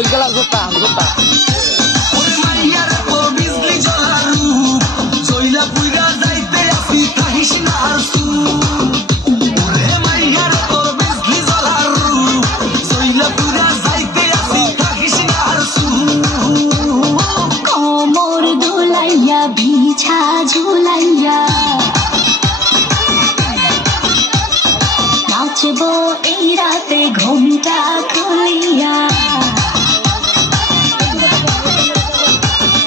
কই গেলা জোতা জোতা ওরে মাইয়ার তোর বিজলি জ্বলার রূপ জইলা পুইরা যাইতে আসি থাকিস না আর ওরে মাইয়ার তোর বিজলি জ্বলার রূপ জইলা পুইরা যাইতে আসি থাকিস না আর কোমর দোলাইয়া বিছা ঝুলাইয়া নাচবো এই রাতে ঘুমটা খুলিয়া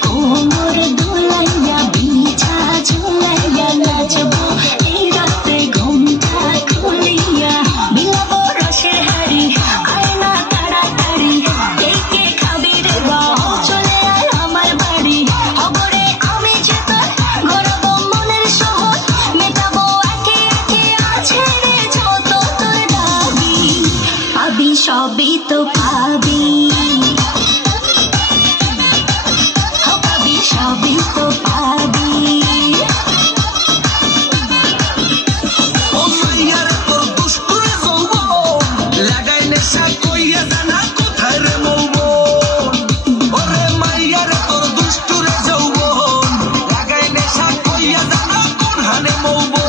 কোমর দোলাইয়া বিছা ঝুলাইয়া নাচবো এই রাতে ঘুমটা খুলিয়া বিলাবো রসের হাড়ি আয়না তাড়াতাড়ি কে খাবি রে বাহ চলে আয় আমার বাড়ি অগরে আমি যে তোর গড়াবো মনের শহর মেটাবো একে একে আছে রে যত তোর দাবি পাবি সবই তো পাবি পাবি সবই তো পাবি ও মাইয়ার তোর দুষ্টুরে যৌবন লাগাই নেশা কইয়া জানা কোথায় রে মৌবন ওরে মাইয়ার তোর দুষ্টুরে যৌবন লাগাই নেশা কইয়া জানা কোন হানে মৌবন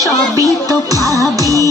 সবই তো পাবি